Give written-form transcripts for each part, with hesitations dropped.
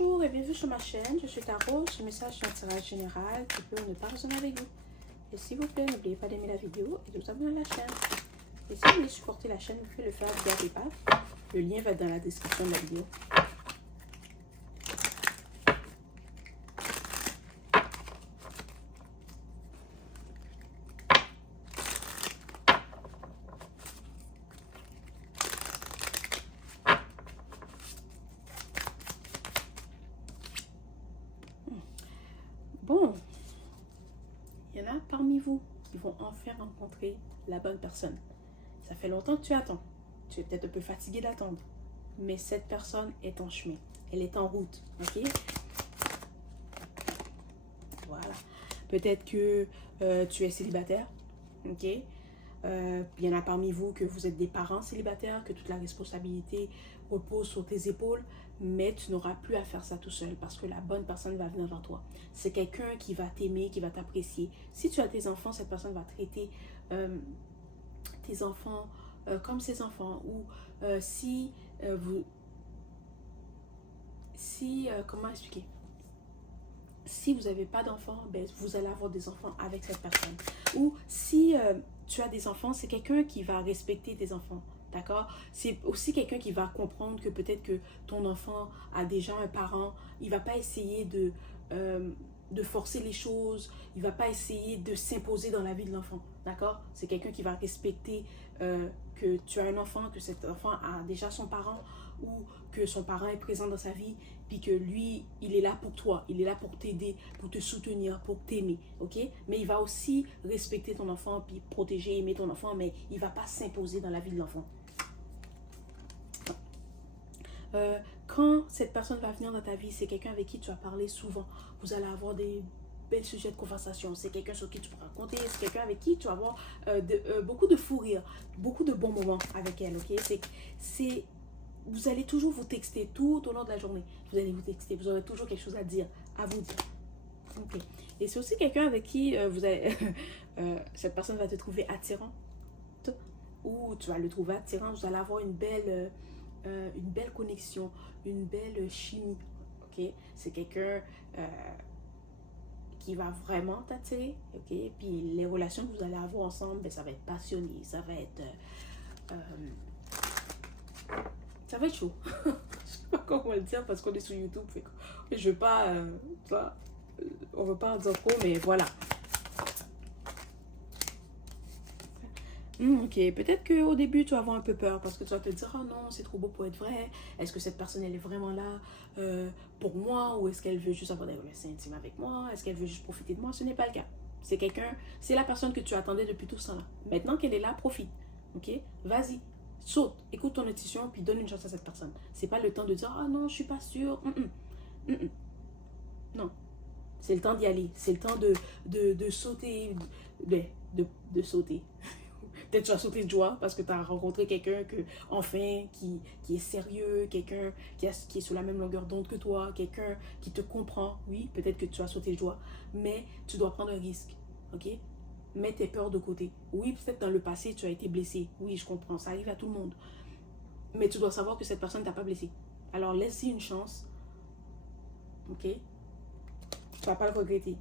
Bonjour et bienvenue sur ma chaîne, je suis Tarot, ce message est un tirage général qui peut ne pas résonner avec vous. Et s'il vous plaît, n'oubliez pas d'aimer la vidéo et de vous abonner à la chaîne. Et si vous voulez supporter la chaîne, vous pouvez le faire via PayPal. Le lien va être dans la description de la vidéo. Bon, il y en a parmi vous qui vont enfin rencontrer la bonne personne. Ça fait longtemps que tu attends. Tu es peut-être un peu fatigué d'attendre. Mais cette personne est en chemin. Elle est en route. Ok? Voilà. Peut-être que tu es célibataire. Ok? Il y en a parmi vous que vous êtes des parents célibataires, que toute la responsabilité repose sur tes épaules, mais tu n'auras plus à faire ça tout seul parce que la bonne personne va venir vers toi. C'est quelqu'un qui va t'aimer, qui va t'apprécier. Si tu as tes enfants, cette personne va traiter tes enfants comme ses enfants. Ou comment expliquer? Si vous n'avez pas d'enfants, ben, vous allez avoir des enfants avec cette personne. Ou si tu as des enfants, c'est quelqu'un qui va respecter tes enfants. D'accord? C'est aussi quelqu'un qui va comprendre que peut-être que ton enfant a déjà un parent. Il ne va pas essayer de forcer les choses. Il ne va pas essayer de s'imposer dans la vie de l'enfant. D'accord? C'est quelqu'un qui va respecter que tu as un enfant, que cet enfant a déjà son parent ou que son parent est présent dans sa vie, puis que lui, il est là pour toi, il est là pour t'aider, pour te soutenir, pour t'aimer, ok? Mais il va aussi respecter ton enfant, puis protéger, aimer ton enfant, mais il ne va pas s'imposer dans la vie de l'enfant. Quand cette personne va venir dans ta vie, c'est quelqu'un avec qui tu vas parler souvent. Vous allez avoir des bels sujets de conversation. C'est quelqu'un sur qui tu pourras compter. C'est quelqu'un avec qui tu vas avoir beaucoup de fou rire, beaucoup de bons moments avec elle, ok? Vous allez toujours vous texter tout au long de la journée. Vous allez vous texter, vous aurez toujours quelque chose à dire, à vous dire. Okay. Et c'est aussi quelqu'un avec qui cette personne va te trouver attirant. Ou tu vas le trouver attirant. Vous allez avoir une belle connexion, une belle chimie. Okay? C'est quelqu'un qui va vraiment t'attirer. Okay? Puis les relations que vous allez avoir ensemble, ben, ça va être passionné. Ça va être... ça va être chaud. Je sais pas comment le dire parce qu'on est sur YouTube. Je veux pas... on veut pas en dire trop, mais voilà. Ok, peut-être qu'au début, tu vas avoir un peu peur parce que tu vas te dire, oh non, c'est trop beau pour être vrai. Est-ce que cette personne, elle est vraiment là pour moi ou est-ce qu'elle veut juste avoir des relations intimes avec moi? Est-ce qu'elle veut juste profiter de moi? Ce n'est pas le cas. C'est quelqu'un, c'est la personne que tu attendais depuis tout ce temps-là. Maintenant qu'elle est là, profite. Ok, vas-y. Saute, écoute ton intuition, puis donne une chance à cette personne. C'est pas le temps de dire, ah non, je suis pas sûre. Non, c'est le temps d'y aller. C'est le temps de sauter, de sauter. Peut-être tu vas sauter de joie parce que tu as rencontré quelqu'un qui est sérieux, quelqu'un qui est sur la même longueur d'onde que toi, quelqu'un qui te comprend. Oui, peut-être que tu vas sauter de joie, mais tu dois prendre un risque, ok? Mets tes peurs de côté. Oui, peut-être dans le passé, tu as été blessé. Oui, je comprends, ça arrive à tout le monde. Mais tu dois savoir que cette personne ne t'a pas blessé. Alors, laisse-y une chance, ok? Tu ne vas pas le regretter.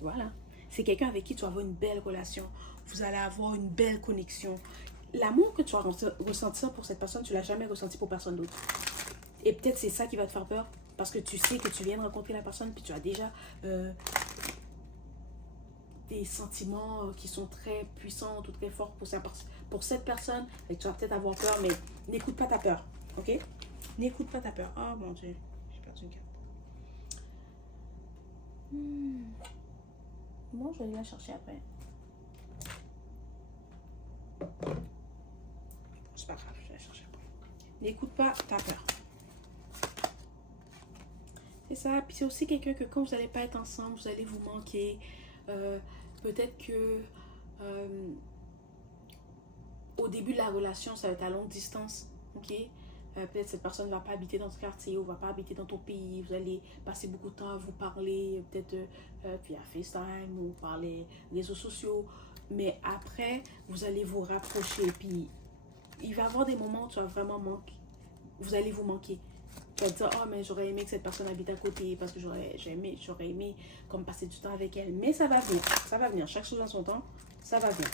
Voilà. C'est quelqu'un avec qui tu vas avoir une belle relation. Vous allez avoir une belle connexion. L'amour que tu vas ressentir pour cette personne, tu ne l'as jamais ressenti pour personne d'autre. Et peut-être c'est ça qui va te faire peur. Parce que tu sais que tu viens de rencontrer la personne, puis tu as déjà des sentiments qui sont très puissants ou très forts pour cette personne. Et tu vas peut-être avoir peur, mais n'écoute pas ta peur. Ok? N'écoute pas ta peur. Oh mon Dieu, j'ai perdu une carte. Bon, je vais aller la chercher après. C'est pas grave, je vais la chercher après. N'écoute pas ta peur. C'est ça. Puis c'est aussi quelqu'un que quand vous n'allez pas être ensemble, vous allez vous manquer. Peut-être que au début de la relation, ça va être à longue distance. Ok? Peut-être cette personne ne va pas habiter dans ce quartier ou ne va pas habiter dans ton pays. Vous allez passer beaucoup de temps à vous parler, peut-être via FaceTime ou par les réseaux sociaux. Mais après, vous allez vous rapprocher. Puis, il va y avoir des moments où tu vas vraiment manquer. Vous allez vous manquer. Tu vas te dire, oh, mais j'aurais aimé que cette personne habite à côté parce que j'aurais aimé comme passer du temps avec elle. Mais ça va venir. Ça va venir. Chaque chose en son temps, ça va venir.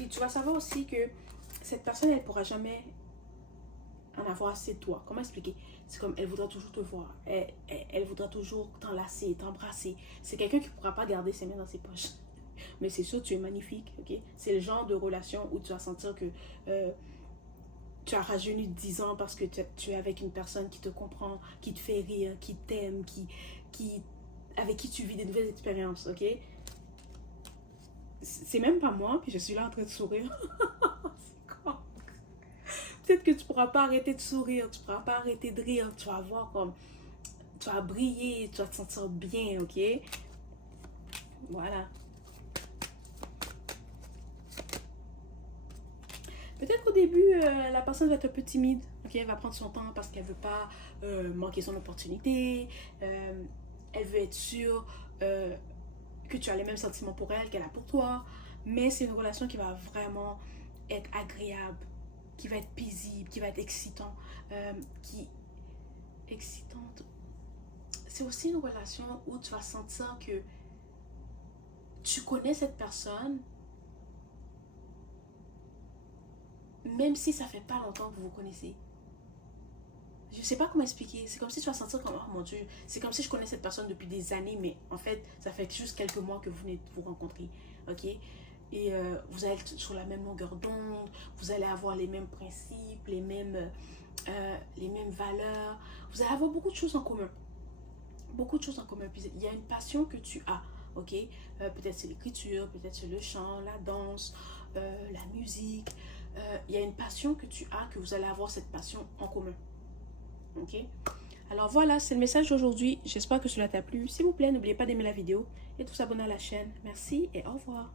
Et tu vas savoir aussi que cette personne, elle ne pourra jamais en avoir assez de toi. Comment expliquer? C'est comme, elle voudra toujours te voir. Elle voudra toujours t'enlacer, t'embrasser. C'est quelqu'un qui ne pourra pas garder ses mains dans ses poches. Mais c'est sûr, tu es magnifique, ok? C'est le genre de relation où tu vas sentir que tu as rajeuni 10 ans parce que tu es avec une personne qui te comprend, qui te fait rire, qui t'aime, avec qui tu vis des nouvelles expériences, ok? C'est même pas moi, puis je suis là en train de sourire. Peut-être que tu pourras pas arrêter de sourire, tu pourras pas arrêter de rire, tu vas voir comme, tu vas briller, tu vas te sentir bien, ok? Voilà. Peut-être qu'au début, la personne va être un peu timide, ok? Elle va prendre son temps parce qu'elle veut pas manquer son opportunité, elle veut être sûre que tu as les mêmes sentiments pour elle qu'elle a pour toi, mais c'est une relation qui va vraiment être agréable, qui va être paisible, qui va être excitant, excitante. C'est aussi une relation où tu vas sentir que tu connais cette personne, même si ça fait pas longtemps que vous vous connaissez. Je sais pas comment expliquer. C'est comme si tu vas sentir comme, oh mon Dieu, c'est comme si je connais cette personne depuis des années, mais en fait, ça fait juste quelques mois que vous venez de vous rencontrer, ok? Et vous allez être sur la même longueur d'onde, vous allez avoir les mêmes principes, les mêmes valeurs. Vous allez avoir beaucoup de choses en commun. Beaucoup de choses en commun. Puis il y a une passion que tu as, ok? Peut-être c'est l'écriture, peut-être c'est le chant, la danse, la musique. Il y a une passion que tu as, que vous allez avoir cette passion en commun. Ok? Alors voilà, c'est le message d'aujourd'hui. J'espère que cela t'a plu. S'il vous plaît, n'oubliez pas d'aimer la vidéo et de vous abonner à la chaîne. Merci et au revoir.